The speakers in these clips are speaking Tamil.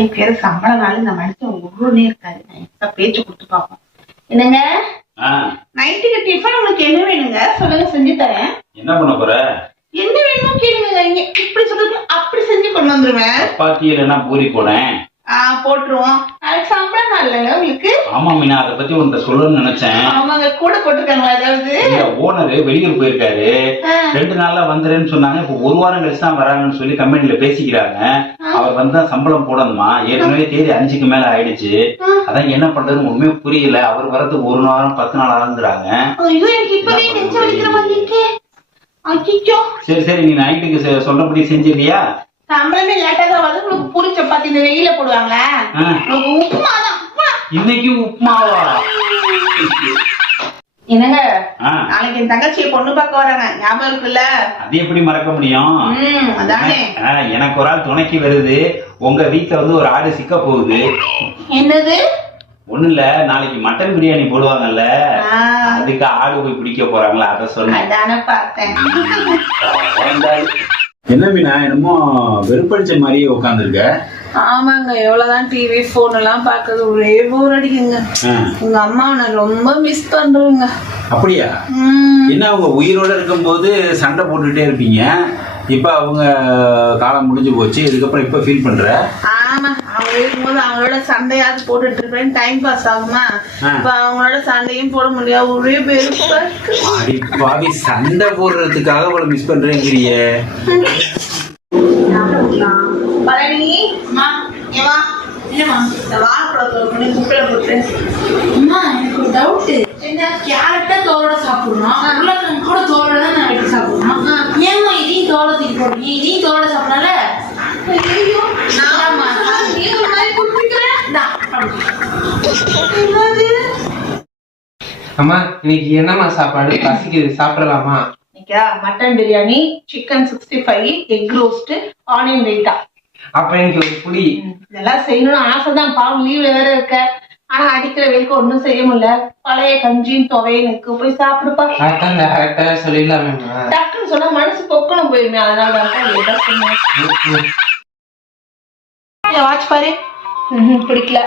நாளைக்கு பேர சம்பள நாள் இந்த மனுஷன் உருனே இருக்காரு நைஸா பேச்சு கொடுத்து பார்ப்போம். என்னங்க? நைட்டுக்கு டிஃபன் உங்களுக்கு என்ன வேணுங்க? சொல்லுங்க செஞ்சு தரேன். என்ன பண்ண போற? என்ன வேணுமோ கேளுங்க. இங்க இப்படி சொல்லுங்க அப்படி செஞ்சு கொண்டு வந்துருவேன். சப்பாத்தி இல்லைன்னா பூரி போனேன் போட்டுருவோம். நாளைக்கு சம்பள நாள் இல்லைங்க உங்களுக்கு? ஆமா மீனா அதை பத்தி உன்கிட்ட சொல்லணும்னு நினைச்சேன். அவங்க கூட போட்டிருக்காங்களா ஏதாவது? இந்த ஓனர் வெளியூர் போயிருக்காரு. ரெண்டு நாள்ல வந்துறேன்னு சொன்னாங்க இப்ப ஒரு வாரம் கழிச்சு தான் வராங்கன்னு சொல்லி கம்பெனில பேசிக்கிறாங்க. அவர் வந்தா சம்பளம் போடணுமா? ஏற்கனவே தேதி அஞ்சுக்கு மேல ஆயிடுச்சு. அதான் என்ன பண்றதுன்னு உண்மையே புரியல. அவர் வரதுக்கு ஒரு வாரம் பத்து நாள் ஆகுங்கிறாங்க சரி சரி நீ நைட்டுக்கு செ- சொல்றபடி செஞ்சிருக்கியா சம்பளமே லேட்டா தான் வந்து உங்களுக்கு பூரி சப்பாத்தி இந்த வெயில போடுவாங்களா. உங்களுக்கு உப்புமா. இன்னைக்கு உப்புமாவா? என்னங்க? நாளைக்கு என் தங்கச்சியை பொண்ணு பார்க்க வராங்க. ஞாபகம் இருக்குல்ல? அது எப்படி மறக்க முடியும்? ம் அதானே. ஆ, எனக்கு ஒரு ஆள் துணைக்கு வருது. உங்க வீட்டுல வந்து ஒரு ஆடு சிக்க போகுது. என்னது? ஒண்ணு இல்ல நாளைக்கு மட்டன் பிரியாணி போடுவாங்கல்ல. அதுக்கு ஆடு போய் பிடிக்க போறாங்களா? அத சொன்னேன் என்ன மீனா என்னமோ வெறுப்படிச்ச மாதிரியே உட்காந்துருக்க ஆமாங்க எவ்வளவுதான் டிவி போன் எல்லாம் பாக்குறது ஒரே போர் அடிக்குங்க. உங்க அம்மா ரொம்ப மிஸ் பண்றேங்க அப்படியா? என்ன அவங்க உயிரோட இருக்கும்போது சண்டை போட்டுட்டே இருப்பீங்க. இப்ப அவங்க காலம் முடிஞ்சு போச்சு இதுக்கப்புறம் இப்ப ஃபீல் பண்ற? ஆமா அவங்க இருக்கும்போது அவங்களோட சண்டையாவது போட்டுட்டு இருப்பேன். டைம் பாஸ் ஆகுமா. இப்ப அவங்களோட சண்டையும் போட முடியாது. ஒரே அடி பாவி சண்டை போடுறதுக்காக அவளை மிஸ் பண்றேங்கிறியே. பழனி அம்மா ஏமா என்னம்மா? இந்த வாழைப்பழத்தை ஒரு மணி குப்பையில போட்டு. அம்மா எனக்கு ஒரு டவுட் என்ன? கேரட்டா தோலோட சாப்பிடணும். உருளைக்கிழங்கு கூட தோலோட தான் நான் எடுத்து சாப்பிடணும். ஏம்மா இதையும் தோலை தூக்கி போடுறீங்க இதையும் தோலோட சாப்பிடல ஐயோ நான் நீ ஒரு மாதிரி குடிக்கிறேன் என்னது? அம்மா இன்னைக்கு என்னம்மா சாப்பாடு? பசிக்குது சாப்பிடலாமா? இன்னைக்கா mutton biryani chicken sixty five egg roast onion raita அப்ப எனக்கு ஒரு புடி இதெல்லாம் செய்யணும்னு ஆசைதான். பாவம் லீவ்ல வேற இருக்க. ஆனா அடிக்கிற வெயிலுக்கு ஒண்ணும் செய்ய முடியல. பழைய கஞ்சியும் துவையும் இருக்கு. போய் சாப்பிடுப்பா. சொல்லிடலாமேம்மா டக்குன்னு சொன்னா மனசு பொக்கணும் போயிருமே. அதனால தான் வாட்ச் பாரு. பிடிக்கல.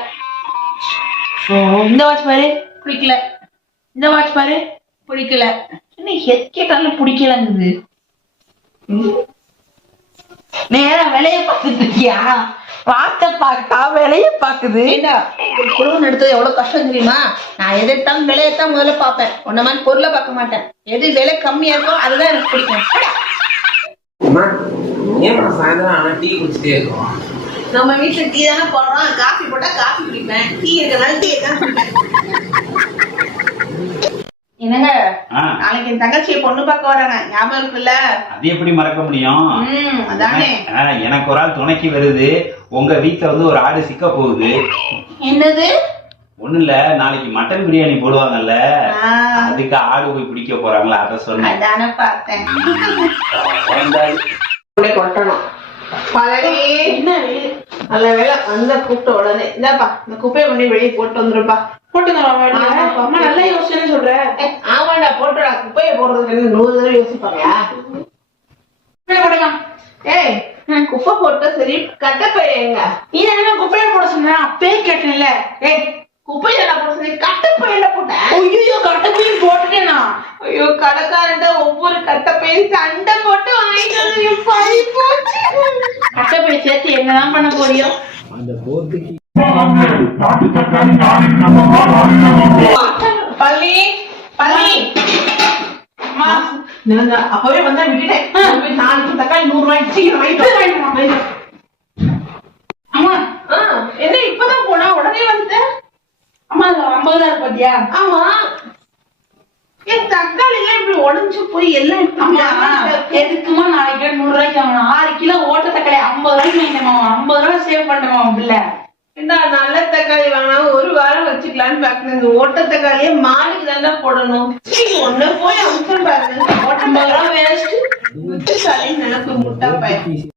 இந்த வாட்ச் பாரு. பிடிக்கல. இந்த வாட்ச் பாரு. பிடிக்கல. என்ன எது கேட்டாலும் பிடிக்கலங்குது. நேரா விலைய பார்த்துட்டு இருக்கியா? பார்த்த பார்க்கா விலைய பாக்குது. குழுவன் எடுத்தது எவ்வளவு கஷ்டம் தெரியுமா? நான் எதை எடுத்தாலும் விலையத்தான் முதல்ல பார்ப்பேன். உன்ன மாதிரி பொருளை பார்க்க மாட்டேன். எது விலை கம்மியா இருக்கோ அதுதான் எனக்கு பிடிக்கும். போடா. அம்மா ஏம்மா சாயந்தரம் ஆனா டீ குடிச்சிட்டே இருக்கோம். நம்ம வீட்டுல டீ தானே போடுறோம். காஃபி போட்டா காஃபி குடிப்பேன். டீ இருக்கிறனால டீ தான் நாளைக்கு என் தங்கச்சியை பொண்ணு பார்க்க வராங்க ஞாபகம் இருக்குல்ல? அது எப்படி மறக்க முடியும்? ம் அதானே. எனக்கு ஒரு ஆள் துணைக்கு வருது. உங்க வீட்டுல வந்து ஒரு ஆடு சிக்க போகுது. என்னது? ஒண்ணு இல்ல நாளைக்கு மட்டன் பிரியாணி போடுவாங்கல்ல. அதுக்கு ஆடு போய் பிடிக்க போறாங்களா? அத சொன்னேன் அதானே பார்த்தேன். வந்தாரு. கொட்டணும். என்ன நல்ல வேலை. வந்த கூப்பிட்ட உடனே. இந்தாப்பா இந்த குப்பையை கொண்டு வெளியே போட்டு வந்துருப்பா. ஆமாப்பா. அம்மா நல்ல யோசனை சொல்ற. ஏய், ஆமாண்டா போட்டுடா குப்பையை போடுறதுக்கு நூறு தடவை யோசிப்பாங்க ஏய் நான் குப்பை போட்டு சரி கட்டப்பைய எங்க? நீ என்ன குப்பையில போட சொன்ன? அப்பயே கேட்டேன்ல. ஏய் குப்பையில நான் போட சொல்லி கட்டப்பையில போட்டேன் ஐயோ கட்டப்பையும் போட்டுட்டேனா? ஐயோ கடைக்காரன்ட்ட ஒவ்வொரு கட்டப்பையும் சண்டை போட்டு வாங்கிட்டு வந்து பழி போச்சு. கட்டப்பை சேர்த்து என்னதான் பண்ண போறியோ? பள்ளி பள்ளி. அம்மா நிலங்க அப்பவே வந்தா விட்டுட்டேன் நாளைக்கு தக்காளி நூறு என்ன இப்பதான் போனா? உடனே வந்துட்ட? அம்மா அது ஐம்பது ரூபா இருக்கு பாத்தியா? ஆமா. என் தக்காளி எல்லாம் இப்படி உடைஞ்சு போய் எல்லாம் இப்படி அம்மா இருக்கு. எதுக்குமா நாளைக்கு நூறு ரூபாய்க்கு வாங்கணும் ஆறு கிலோ ஓட்ட தக்காளி ஐம்பது ரூபாய் சேவ் பண்ணுறோம் பிள்ளை. இந்த நல்ல தக்காளி வாங்கினா ஒரு வாரம் வச்சுக்கலாம்னு பாக்குறேன் இந்த ஓட்ட தக்காளியே மாலுக்கு தானே போடணும். ஒண்ணு போய் அம்சம் பாருங்க ஓட்ட ஐம்பது ரூபா வேஸ்ட் தக்காளி நினைப்பு முட்டா பையன்.